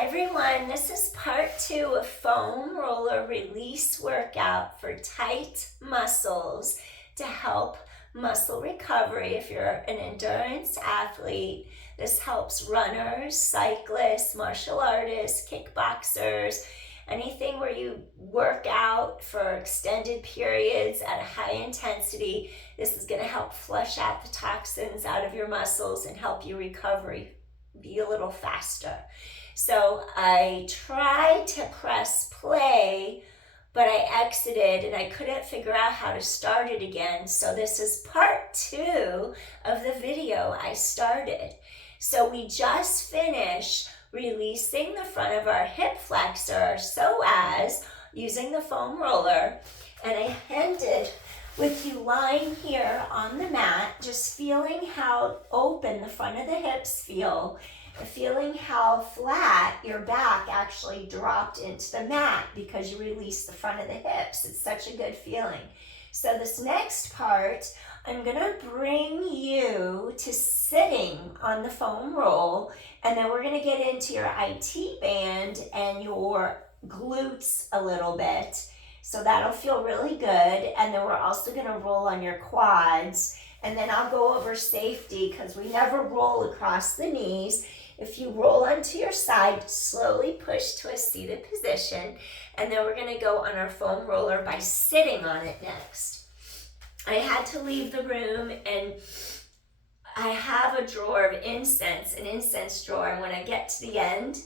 Hi everyone, this is part 2 of foam roller release workout for tight muscles to help muscle recovery. If you're an endurance athlete, this helps runners, cyclists, martial artists, kickboxers, anything where you work out for extended periods at a high intensity. This is going to help flush out the toxins out of your muscles and help you recovery be a little faster. So I tried to press play, but I exited and I couldn't figure out how to start it again. So this is part 2 of the video I started. So we just finished releasing the front of our hip flexor so as using the foam roller. And I ended with you lying here on the mat, just feeling how open the front of the hips feel. Feeling how flat your back actually dropped into the mat because you released the front of the hips. It's such a good feeling. So this next part, I'm gonna bring you to sitting on the foam roll, and then we're gonna get into your IT band and your glutes a little bit. So that'll feel really good. And then we're also gonna roll on your quads. And then I'll go over safety because we never roll across the knees. If you roll onto your side, slowly push to a seated position, and then we're gonna go on our foam roller by sitting on it next. I had to leave the room and I have a drawer of incense, an incense drawer, and when I get to the end,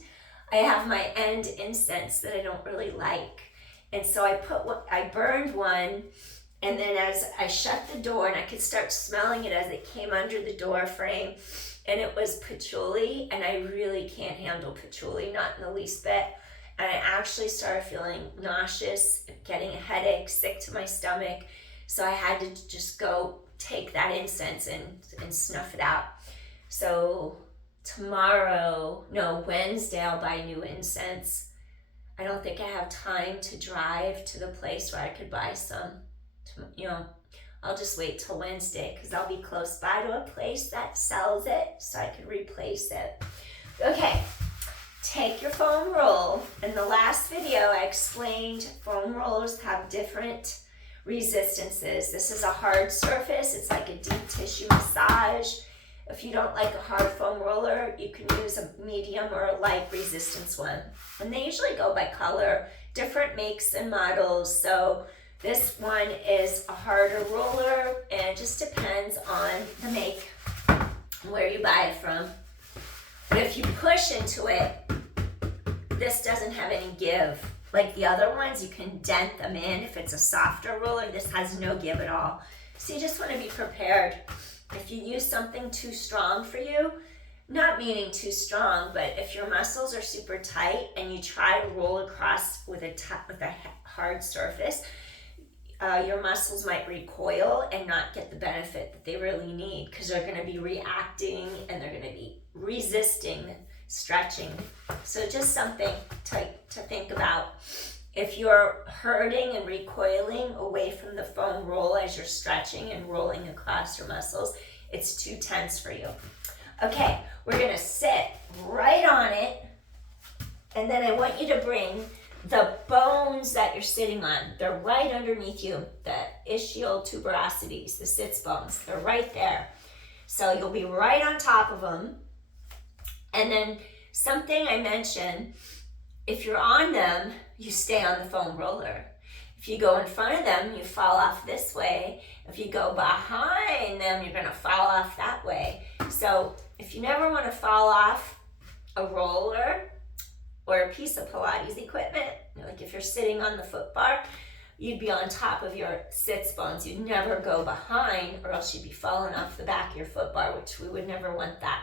I have my end incense that I don't really like. And so I burned one, and then as I shut the door and I could start smelling it as it came under the door frame, and it was patchouli, and I really can't handle patchouli, not in the least bit. And I actually started feeling nauseous, getting a headache, sick to my stomach. So I had to just go take that incense and snuff it out. So Wednesday, I'll buy new incense. I don't think I have time to drive to the place where I could buy some, I'll just wait till Wednesday because I'll be close by to a place that sells it so I can replace it. Okay, take your foam roll. In the last video, I explained foam rollers have different resistances. This is a hard surface. It's like a deep tissue massage. If you don't like a hard foam roller, you can use a medium or a light resistance one. And they usually go by color, different makes and models. So this one is a harder roller, and it just depends on the make and where you buy it from. But if you push into it, this doesn't have any give. Like the other ones, you can dent them in. If it's a softer roller, this has no give at all. So you just want to be prepared. If you use something too strong for you, not meaning too strong, but if your muscles are super tight and you try to roll across with a hard surface, your muscles might recoil and not get the benefit that they really need because they're going to be reacting and they're going to be resisting stretching. So just something to think about. If you're hurting and recoiling away from the foam roll as you're stretching and rolling across your muscles, it's too tense for you. Okay, we're going to sit right on it, and then I want you to bring the bones that you're sitting on, they're right underneath you, the ischial tuberosities, the sits bones, they're right there. So you'll be right on top of them. And then something I mentioned, if you're on them, you stay on the foam roller. If you go in front of them, you fall off this way. If you go behind them, you're gonna fall off that way. So if you never wanna fall off a roller, or a piece of Pilates equipment, like if you're sitting on the foot bar, you'd be on top of your sits bones. You'd never go behind, or else you'd be falling off the back of your foot bar, which we would never want that.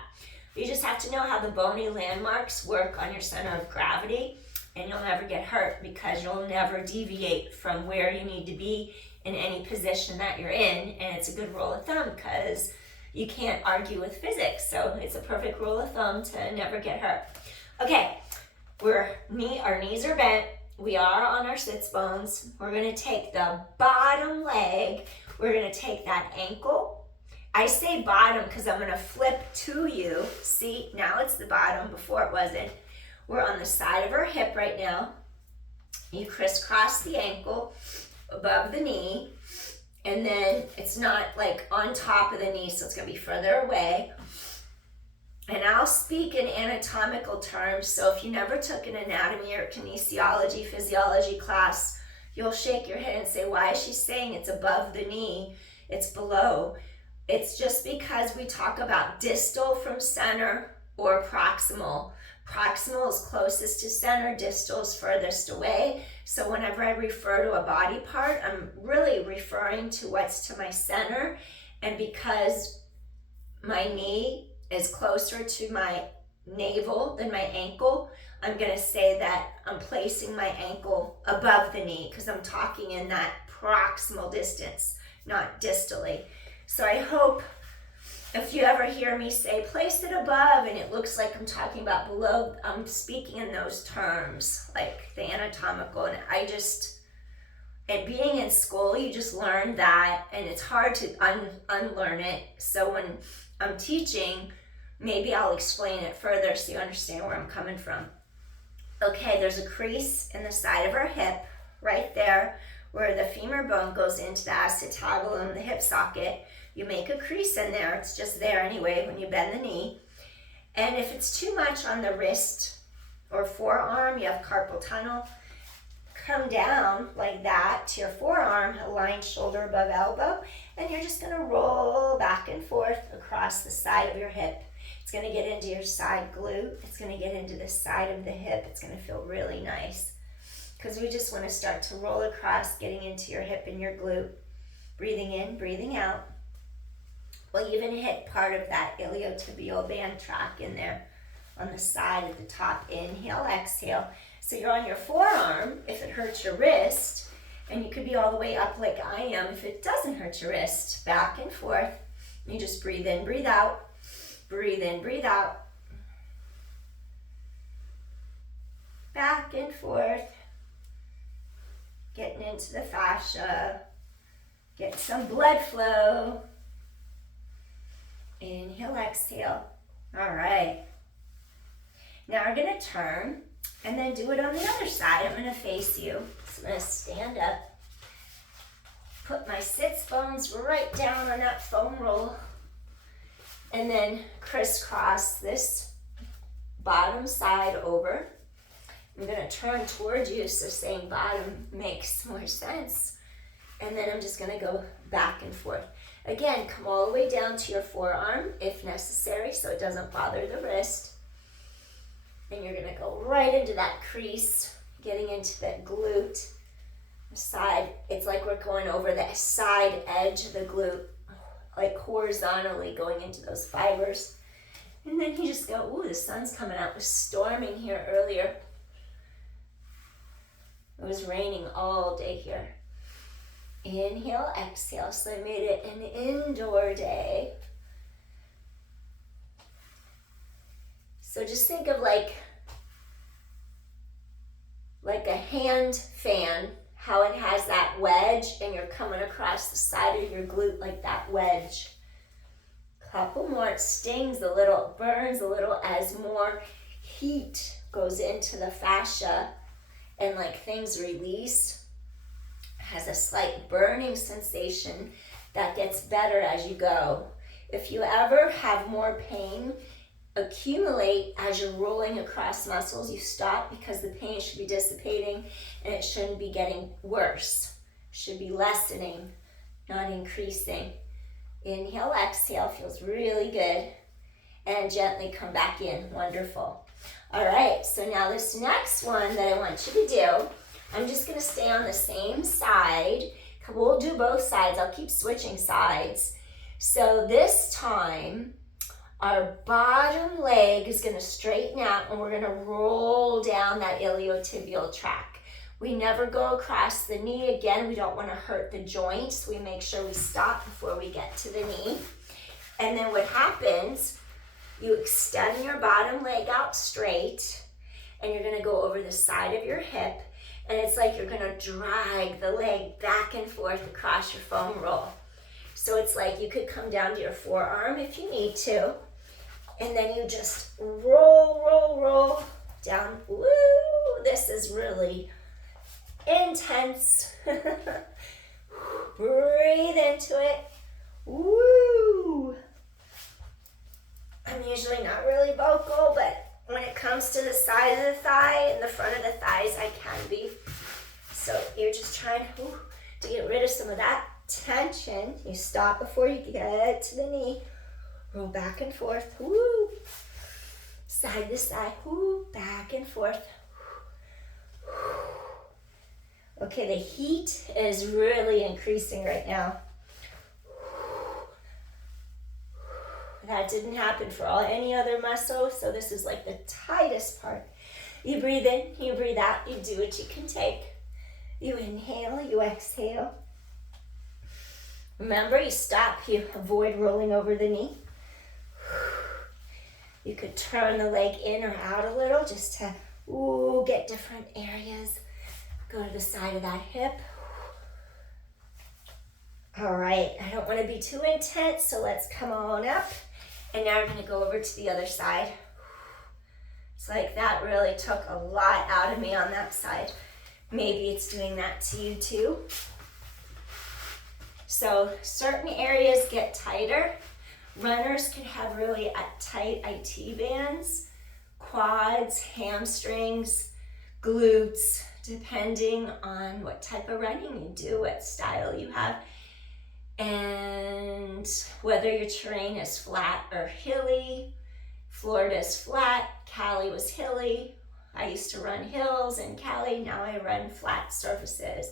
You just have to know how the bony landmarks work on your center of gravity, and you'll never get hurt because you'll never deviate from where you need to be in any position that you're in. And it's a good rule of thumb because you can't argue with physics. So it's a perfect rule of thumb to never get hurt. Okay. Our knees are bent. We are on our sits bones. We're going to take the bottom leg. We're going to take that ankle. I say bottom because I'm going to flip to you. See, now it's the bottom. Before it wasn't. we're on the side of our hip right now. You crisscross the ankle above the knee, and then it's not like on top of the knee, so it's going to be further away. And I'll speak in anatomical terms, so if you never took an anatomy or kinesiology, physiology class, you'll shake your head and say, why is she saying it's above the knee? It's below. It's just because we talk about distal from center or proximal. Proximal is closest to center, distal is furthest away. So whenever I refer to a body part, I'm really referring to what's to my center. And because my knee is closer to my navel than my ankle, I'm going to say that I'm placing my ankle above the knee because I'm talking in that proximal distance, not distally. So I hope if you ever hear me say place it above and it looks like I'm talking about below, I'm speaking in those terms, like the anatomical. And being in school, you just learn that, and it's hard to unlearn it. So when I'm teaching, maybe I'll explain it further so you understand where I'm coming from. Okay, there's a crease in the side of our hip right there where the femur bone goes into the acetabulum, the hip socket. You make a crease in there. It's just there anyway when you bend the knee. And if it's too much on the wrist or forearm, you have carpal tunnel, come down like that to your forearm, align shoulder above elbow, and you're just going to roll back and forth across the side of your hip. It's going to get into your side glute. It's going to get into the side of the hip. It's going to feel really nice because we just want to start to roll across, getting into your hip and your glute. Breathing in, breathing out. We'll even hit part of that iliotibial band track in there on the side at the top. Inhale, exhale. So you're on your forearm if it hurts your wrist, and you could be all the way up like I am if it doesn't hurt your wrist. Back and forth. You just breathe in, breathe out. Breathe in, breathe out. Back and forth. Getting into the fascia. Get some blood flow. Inhale, exhale. All right. Now we're going to turn and then do it on the other side. I'm going to face you. So I'm going to stand up. Put my sits bones right down on that foam roll. And then crisscross this bottom side over. I'm going to turn towards you, so saying bottom makes more sense. And then I'm just going to go back and forth. Again, come all the way down to your forearm if necessary so it doesn't bother the wrist. And you're going to go right into that crease, getting into that glute. The side, it's like we're going over the side edge of the glute, like horizontally going into those fibers. And then you just go, ooh, the sun's coming out. It was storming here earlier. It was raining all day here. Inhale, exhale. So I made it an indoor day. So just think of like a hand fan, how it has that wedge and you're coming across the side of your glute like that wedge. Couple more. It stings a little, burns a little as more heat goes into the fascia and like things release. Has a slight burning sensation that gets better as you go. If you ever have more pain accumulate as you're rolling across muscles, you stop because the pain should be dissipating and it shouldn't be getting worse. It should be lessening, not increasing. Inhale, exhale, feels really good. And gently come back in. Wonderful. All right, so now this next one that I want you to do, I'm just going to stay on the same side. We'll do both sides. I'll keep switching sides. So this time, our bottom leg is going to straighten out and we're going to roll down that iliotibial tract. We never go across the knee. Again, we don't want to hurt the joints. We make sure we stop before we get to the knee. And then what happens, you extend your bottom leg out straight and you're going to go over the side of your hip. And it's like you're going to drag the leg back and forth across your foam roll. So it's like you could come down to your forearm if you need to. And then you just roll, roll, roll down. Woo! This is really intense. Breathe into it. Woo! I'm usually not really vocal, but when it comes to the side of the thigh and the front of the thighs, I can be. So you're just trying to get rid of some of that tension. You stop before you get to the knee. Roll back and forth. Woo! Side to side. Woo! Back and forth. Okay, the heat is really increasing right now. That didn't happen for any other muscle, so this is like the tightest part. You breathe in, you breathe out, you do what you can take. You inhale, you exhale. Remember, you stop, you avoid rolling over the knee. You could turn the leg in or out a little just to get different areas. Go to the side of that hip. All right, I don't want to be too intense, so let's come on up. And now we're going to go over to the other side. It's like that really took a lot out of me on that side. Maybe it's doing that to you too. So certain areas get tighter. Runners can have really tight IT bands, quads, hamstrings, glutes, depending on what type of running you do, what style you have, and whether your terrain is flat or hilly. Florida's flat, Cali was hilly. I used to run hills in Cali, now I run flat surfaces.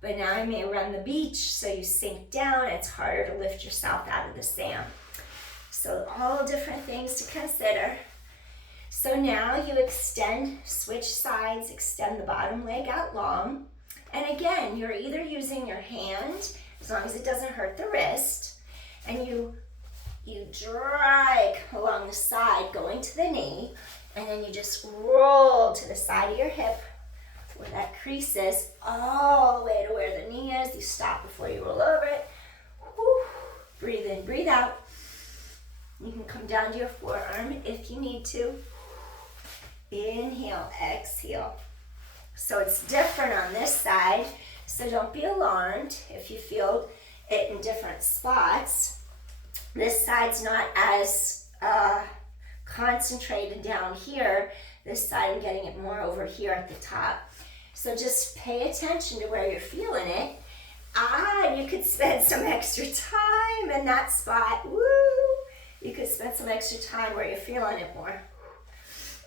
But now I may run the beach, so you sink down, it's harder to lift yourself out of the sand. So all different things to consider. So now you extend, switch sides, extend the bottom leg out long. And again, you're either using your hand, as long as it doesn't hurt the wrist, and you drag along the side, going to the knee, and then you just roll to the side of your hip where that crease is, all the way to where the knee is. You stop before you roll over it. Whew. Breathe in, breathe out. You can come down to your forearm if you need to. Inhale, exhale. So it's different on this side, so don't be alarmed if you feel it in different spots. This side's not as concentrated down here. This side, I'm getting it more over here at the top. So just pay attention to where you're feeling it. You could spend some extra time in that spot. Woo! You could spend some extra time where you're feeling it more.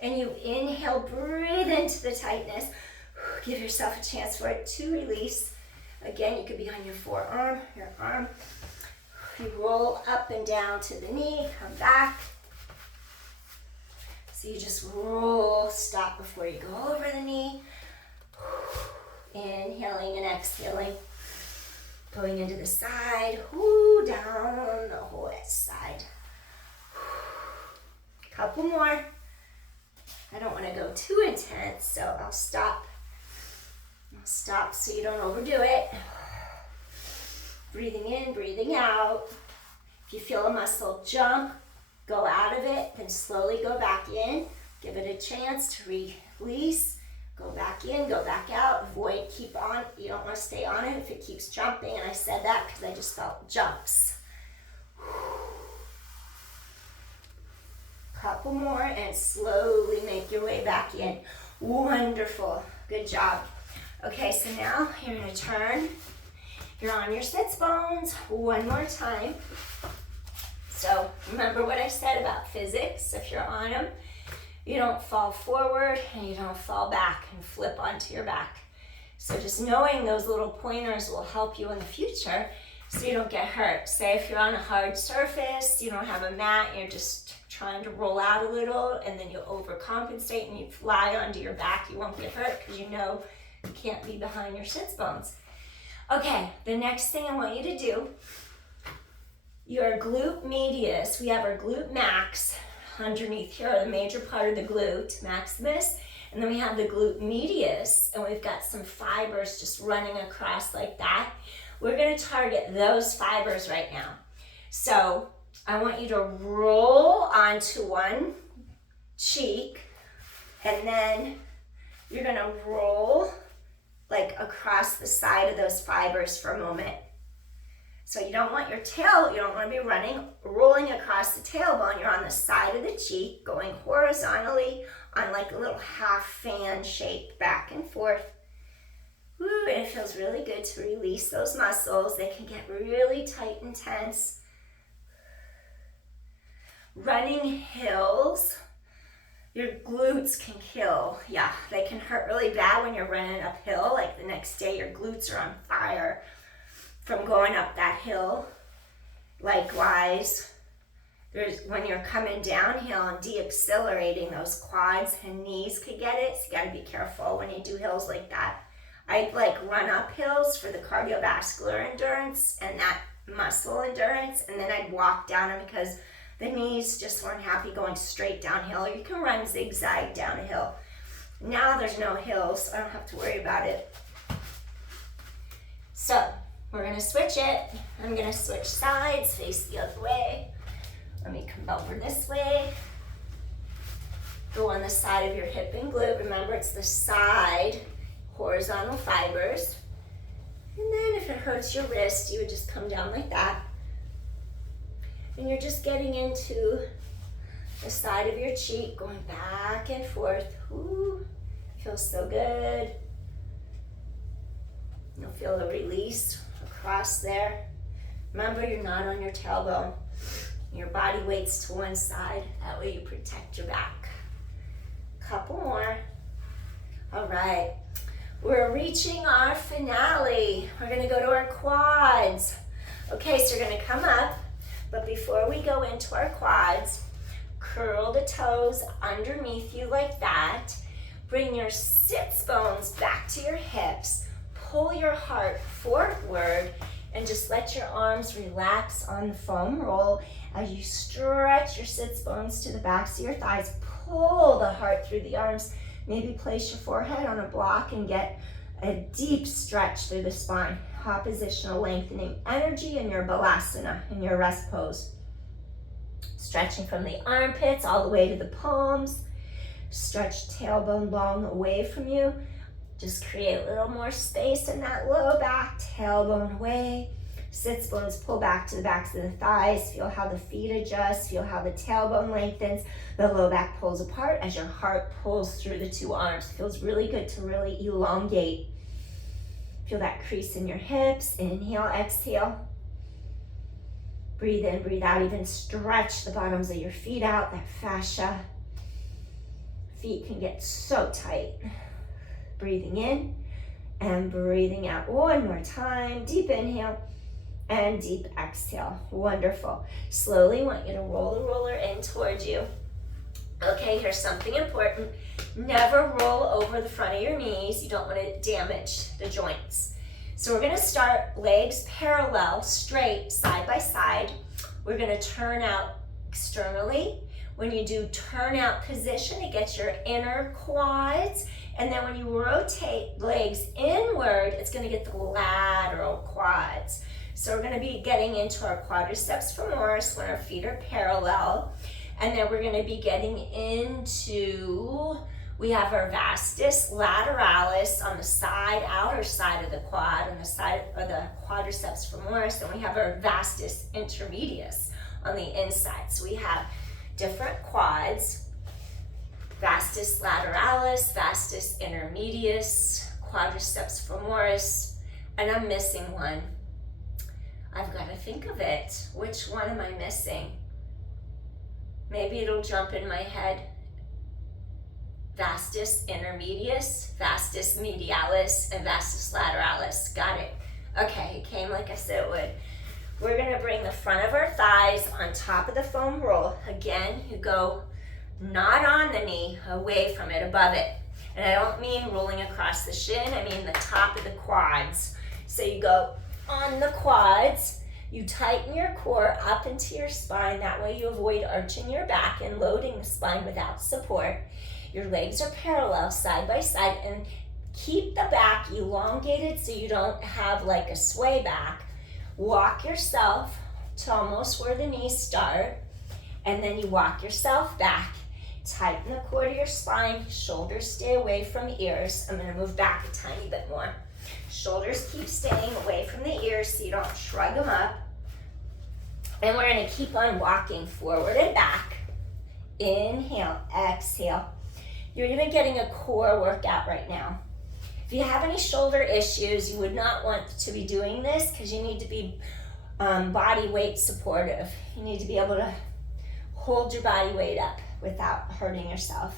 And you inhale, breathe into the tightness. Give yourself a chance for it to release. Again, you could be on your forearm, your arm. You roll up and down to the knee, come back. So you just roll, stop before you go over the knee. Inhaling and exhaling. Going into the side, down the whole side. Couple more. I don't want to go too intense, so I'll stop. I'll stop so you don't overdo it. Breathing in, breathing out. If you feel a muscle jump, go out of it, then slowly go back in. Give it a chance to release. Go back in, go back out. Avoid, keep on. You don't want to stay on it if it keeps jumping. And I said that because I just felt jumps. Couple more and slowly make your way back in. Wonderful. Good job. Okay, so now you're going to turn. You're on your sits bones one more time. So remember what I said about physics. If you're on them, you don't fall forward and you don't fall back and flip onto your back. So just knowing those little pointers will help you in the future so you don't get hurt. Say if you're on a hard surface, you don't have a mat, you're just trying to roll out a little and then you overcompensate and you fly onto your back, you won't get hurt because you know you can't be behind your sits bones. Okay, the next thing I want you to do, your glute medius, we have our glute max underneath here, the major part of the glute, maximus, and then we have the glute medius, and we've got some fibers just running across like that. We're gonna target those fibers right now. So I want you to roll onto one cheek And then you're gonna roll like across the side of those fibers for a moment. So you don't want your tail, you don't want to be rolling across the tailbone. You're on the side of the cheek, going horizontally on like a little half fan shape, back and forth. Woo, and it feels really good to release those muscles. They can get really tight and tense. Running hills, your glutes can kill. Yeah, they can hurt really bad when you're running uphill. Like the next day, your glutes are on fire from going up that hill. Likewise, when you're coming downhill and de-accelerating, those quads and knees could get it. So you gotta be careful when you do hills like that. I'd like run up hills for the cardiovascular endurance and that muscle endurance, and then I'd walk down them because the knees just weren't happy going straight downhill. You can run zigzag down a hill. Now there's no hills, so I don't have to worry about it. So we're gonna switch it. I'm gonna switch sides, face the other way. Let me come over this way. Go on the side of your hip and glute. Remember, it's the side horizontal fibers. And then if it hurts your wrist, you would just come down like that. And you're just getting into the side of your cheek, going back and forth. Ooh, feels so good. You'll feel the release across there. Remember, you're not on your tailbone. Your body weights to one side. That way you protect your back. Couple more. All right. We're reaching our finale. We're gonna go to our quads. Okay, so you're gonna come up, but before we go into our quads, curl the toes underneath you like that. Bring your sits bones back to your hips. Pull your heart forward and just let your arms relax on the foam roll as you stretch your sits bones to the backs of your thighs. Pull the heart through the arms. Maybe place your forehead on a block and get a deep stretch through the spine. Oppositional lengthening energy in your balasana, in your rest pose. Stretching from the armpits all the way to the palms. Stretch tailbone long away from you. Just create a little more space in that low back, tailbone away. Sits bones pull back to the backs of the thighs. Feel how the feet adjust. Feel how the tailbone lengthens. The low back pulls apart as your heart pulls through the two arms. Feels really good to really elongate. Feel that crease in your hips. Inhale, exhale. Breathe in, breathe out. Even stretch the bottoms of your feet out, that fascia. Feet can get so tight. Breathing in and breathing out. One more time. Deep inhale and deep exhale. Wonderful. Slowly want you to roll the roller in towards you. Okay, here's something important. Never roll over the front of your knees. You don't want to damage the joints. So we're going to start legs parallel, straight, side by side. We're going to turn out externally. When you do turn out position, it gets your inner quads. And then when you rotate legs inward, it's going to get the lateral quads. So we're going to be getting into our quadriceps femoris when our feet are parallel. And then we're going to be getting into, we have our vastus lateralis on the side, outer side of the quad, on the side of the quadriceps femoris. And we have our vastus intermedius on the inside. So we have different quads. Vastus lateralis, vastus intermedius, quadriceps femoris, and I'm missing one. I've got to think of it. Which one am I missing? Maybe it'll jump in my head. Vastus intermedius, vastus medialis, and vastus lateralis. Got it. Okay, it came like I said it would. We're gonna bring the front of our thighs on top of the foam roll. Again, you go not on the knee, away from it, above it. And I don't mean rolling across the shin, I mean the top of the quads. So you go on the quads, you tighten your core up into your spine. That way you avoid arching your back and loading the spine without support. Your legs are parallel, side by side, and keep the back elongated so you don't have like a sway back. Walk yourself to almost where the knees start, and then you walk yourself back. Tighten the core to your spine. Shoulders stay away from ears. I'm going to move back a tiny bit more. Shoulders keep staying away from the ears so you don't shrug them up. And we're going to keep on walking forward and back. Inhale, exhale. You're even getting a core workout right now. If you have any shoulder issues, you would not want to be doing this because you need to be body weight supportive. You need to be able to hold your body weight up without hurting yourself.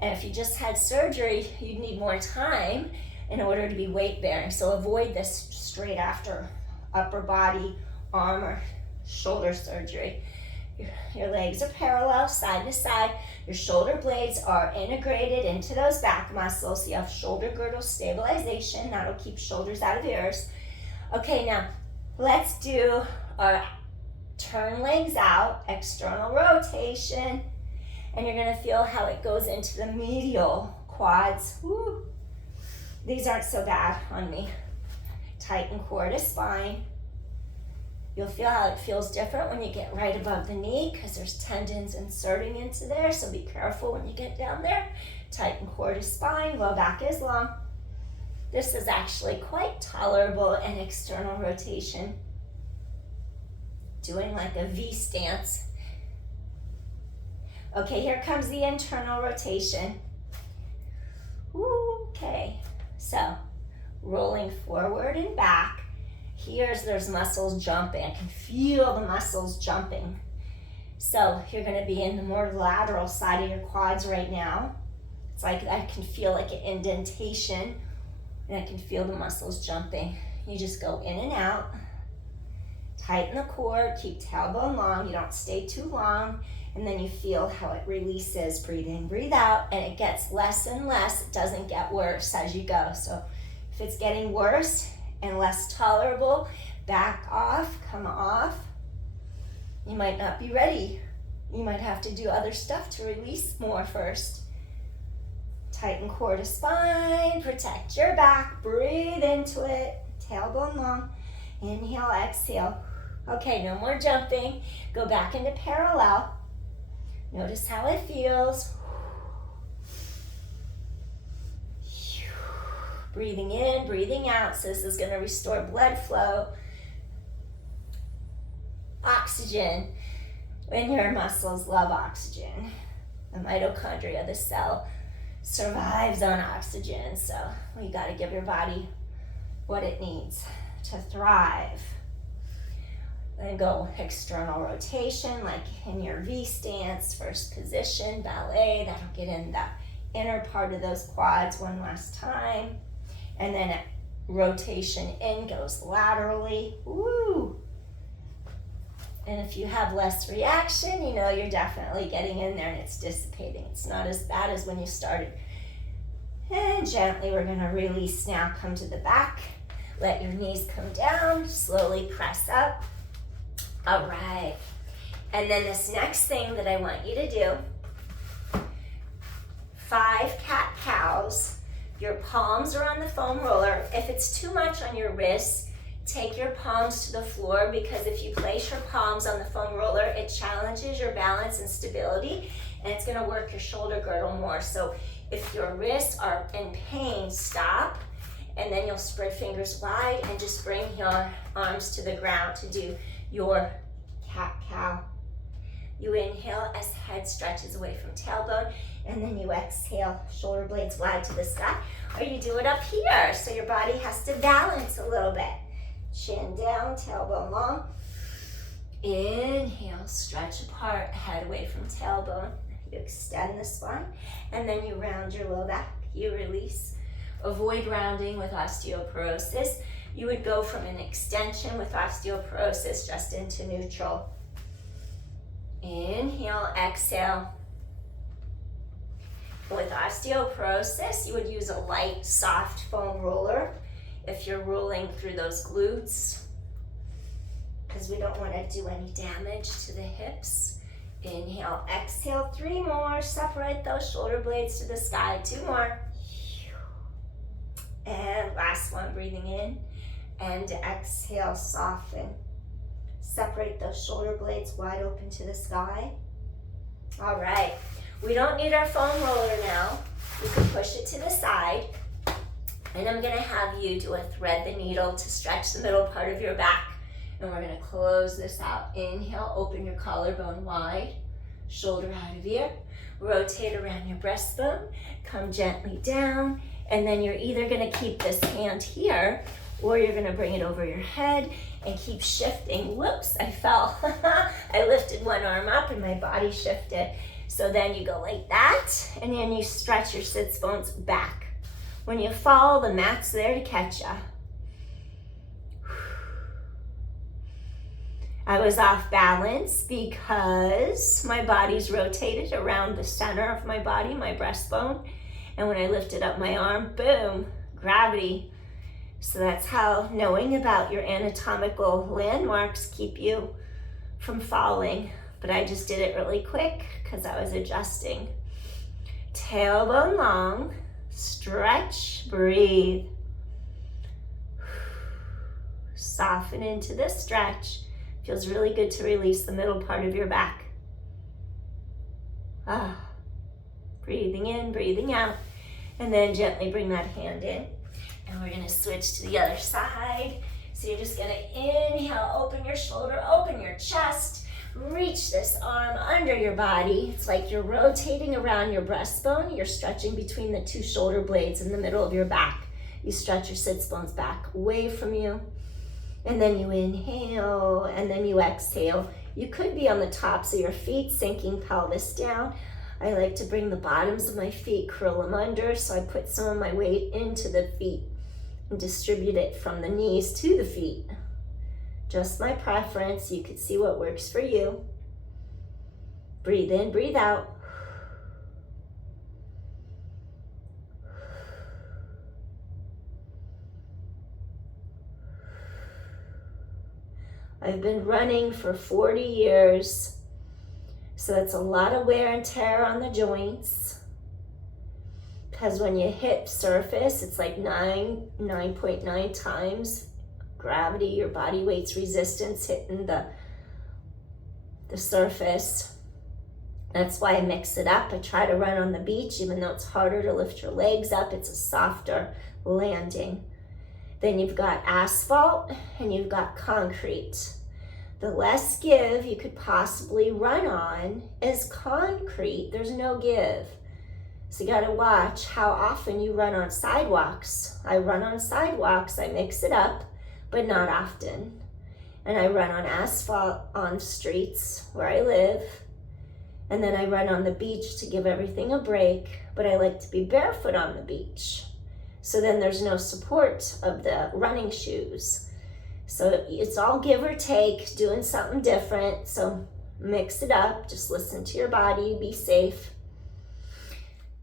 And if you just had surgery, you'd need more time in order to be weight bearing. So avoid this straight after upper body, arm, or shoulder surgery. Your legs are parallel, side to side. Your shoulder blades are integrated into those back muscles. So you have shoulder girdle stabilization. That'll keep shoulders out of ears. Okay, now let's do our turn legs out, external rotation. And you're gonna feel how it goes into the medial quads. Woo. These aren't so bad on me. Tighten core to spine. You'll feel how it feels different when you get right above the knee because there's tendons inserting into there, so be careful when you get down there. Tighten core to spine, low back is long. This is actually quite tolerable in external rotation. Doing like a V stance. Okay, here comes the internal rotation. Okay, so rolling forward and back. There's muscles jumping. I can feel the muscles jumping. So you're going to be in the more lateral side of your quads right now. It's like I can feel like an indentation and I can feel the muscles jumping. You just go in and out. Tighten the core, keep tailbone long. You don't stay too long. And then you feel how it releases. Breathe in, breathe out, and it gets less and less. It doesn't get worse as you go. So if it's getting worse and less tolerable, back off, come off. You might not be ready. You might have to do other stuff to release more first. Tighten core to spine, protect your back, breathe into it, tailbone long. Inhale, exhale. Okay, no more jumping. Go back into parallel. Notice how it feels. Breathing in, breathing out. So this is going to restore blood flow. Oxygen. When your muscles love oxygen. The mitochondria, the cell, survives on oxygen. So you got to give your body what it needs to thrive. Then go external rotation, like in your V stance, first position, ballet. That'll get in the inner part of those quads one last time. And then rotation in goes laterally. Woo! And if you have less reaction, you know you're definitely getting in there and it's dissipating. It's not as bad as when you started. And gently we're gonna release now. Come to the back. Let your knees come down. Slowly press up. All right. And then this next thing that I want you to do, 5 cat-cows. Your palms are on the foam roller. If it's too much on your wrists, take your palms to the floor, because if you place your palms on the foam roller, it challenges your balance and stability, and it's gonna work your shoulder girdle more. So if your wrists are in pain, stop, and then you'll spread fingers wide and just bring your arms to the ground to do your cat-cow. You inhale as head stretches away from tailbone, and then you exhale, shoulder blades wide to the sky. Or you do it up here, so your body has to balance a little bit. Chin down, tailbone long. Inhale, stretch apart, head away from tailbone. You extend the spine, and then you round your low back. You release. Avoid rounding with osteoporosis. You would go from an extension with osteoporosis just into neutral. Inhale, exhale. With osteoporosis, you would use a light, soft foam roller if you're rolling through those glutes, because we don't want to do any damage to the hips. Inhale, exhale, 3 more. Separate those shoulder blades to the sky. 2 more. And last one, breathing in. And exhale, soften. Separate those shoulder blades wide open to the sky. All right, We don't need our foam roller now. You can push it to the side. And I'm gonna have you do a thread the needle to stretch the middle part of your back. And we're gonna close this out. Inhale, open your collarbone wide, shoulder out of ear. Rotate around your breastbone, come gently down, and then you're either gonna keep this hand here, or you're gonna bring it over your head and keep shifting. Whoops, I fell. I lifted one arm up and my body shifted. So then you go like that, and then you stretch your sits bones back. When you fall, the mat's there to catch ya. I was off balance because my body's rotated around the center of my body, my breastbone. And when I lifted up my arm, boom, gravity. So that's how knowing about your anatomical landmarks keep you from falling. But I just did it really quick because I was adjusting. Tailbone long, stretch, breathe. Soften into the stretch. Feels really good to release the middle part of your back. Breathing in, breathing out. And then gently bring that hand in. And we're gonna switch to the other side. So you're just gonna inhale, open your shoulder, open your chest. Reach this arm under your body. It's like you're rotating around your breastbone. You're stretching between the two shoulder blades in the middle of your back. You stretch your sits bones back away from you. And then you inhale, and then you exhale. You could be on the tops of your feet, sinking pelvis down. I like to bring the bottoms of my feet, curl them under, so I put some of my weight into the feet and distribute it from the knees to the feet. Just my preference. You could see what works for you. Breathe in, breathe out. I've been running for 40 years, so it's a lot of wear and tear on the joints. Because when you hit surface, it's like 9.9 times gravity, your body weight's resistance hitting the surface. That's why I mix it up. I try to run on the beach, even though it's harder to lift your legs up, it's a softer landing. Then you've got asphalt and you've got concrete. The less give you could possibly run on is concrete. There's no give. So you gotta watch how often you run on sidewalks. I run on sidewalks, I mix it up, but not often. And I run on asphalt on streets where I live. And then I run on the beach to give everything a break, but I like to be barefoot on the beach. So then there's no support of the running shoes. So it's all give or take, doing something different. So mix it up, just listen to your body, be safe.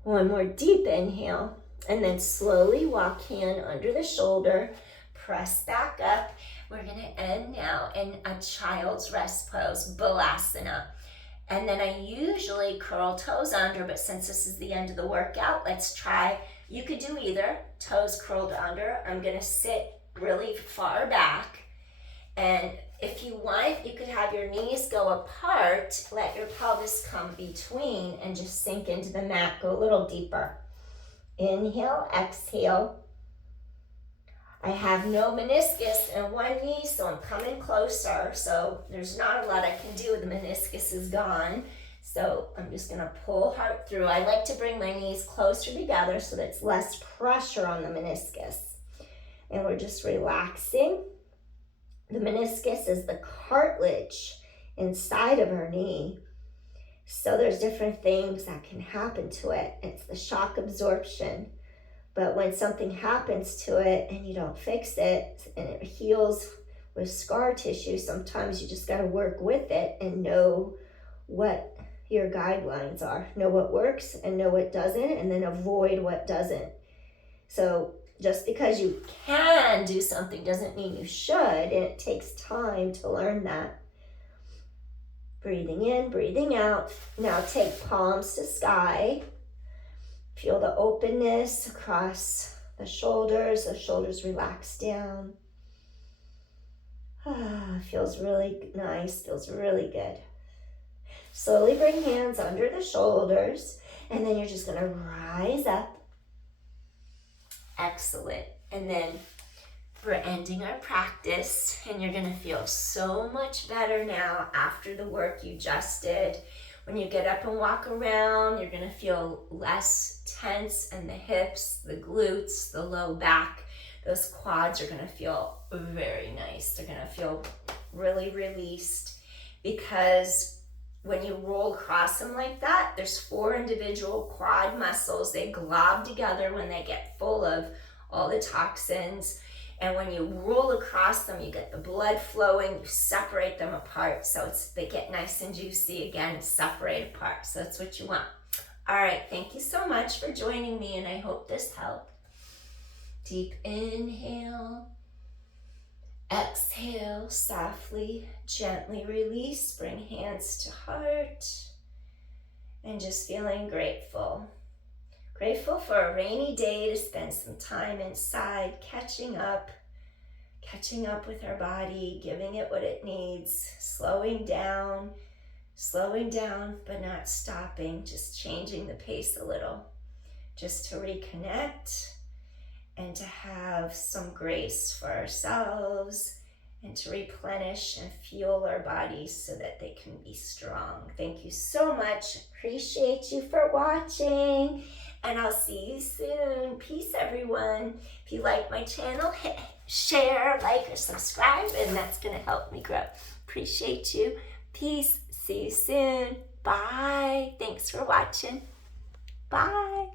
One more deep inhale, and then slowly walk hand under the shoulder, press back up. We're gonna end now in a child's rest pose, Balasana. And then I usually curl toes under, but since this is the end of the workout, let's try. You could do either, toes curled under. I'm gonna sit really far back. And if you want, you could have your knees go apart, let your pelvis come between and just sink into the mat, go a little deeper. Inhale, exhale. I have no meniscus in one knee, so I'm coming closer. So there's not a lot I can do. The meniscus is gone. So I'm just gonna pull hard through. I like to bring my knees closer together so that it's less pressure on the meniscus. And we're just relaxing. The meniscus is the cartilage inside of our knee. So there's different things that can happen to it. It's the shock absorption. But when something happens to it and you don't fix it and it heals with scar tissue, sometimes you just gotta work with it and know what your guidelines are. Know what works and know what doesn't, and then avoid what doesn't. So just because you can do something doesn't mean you should, and it takes time to learn that. Breathing in, breathing out. Now take palms to sky. Feel the openness across the shoulders relax down. Feels really nice, feels really good. Slowly bring hands under the shoulders, and then you're just gonna rise up. Excellent. And then we're ending our practice, and you're gonna feel so much better now after the work you just did. When you get up and walk around, you're gonna feel less tense in the hips, the glutes, the low back. Those quads are gonna feel very nice. They're gonna feel really released, because when you roll across them like that, there's 4 individual quad muscles. They glob together when they get full of all the toxins. And when you roll across them, you get the blood flowing, you separate them apart. So they get nice and juicy again, separate apart. So that's what you want. All right, thank you so much for joining me, and I hope this helped. Deep inhale. Exhale, softly, gently release. Bring hands to heart. And just feeling grateful. Grateful for a rainy day to spend some time inside, catching up with our body, giving it what it needs, slowing down, but not stopping, just changing the pace a little, just to reconnect and to have some grace for ourselves and to replenish and fuel our bodies so that they can be strong. Thank you so much. Appreciate you for watching, and I'll see you soon. Peace, everyone. If you like my channel, hit share, like, or subscribe, and that's going to help me grow. Appreciate you. Peace. See you soon. Bye. Thanks for watching. Bye.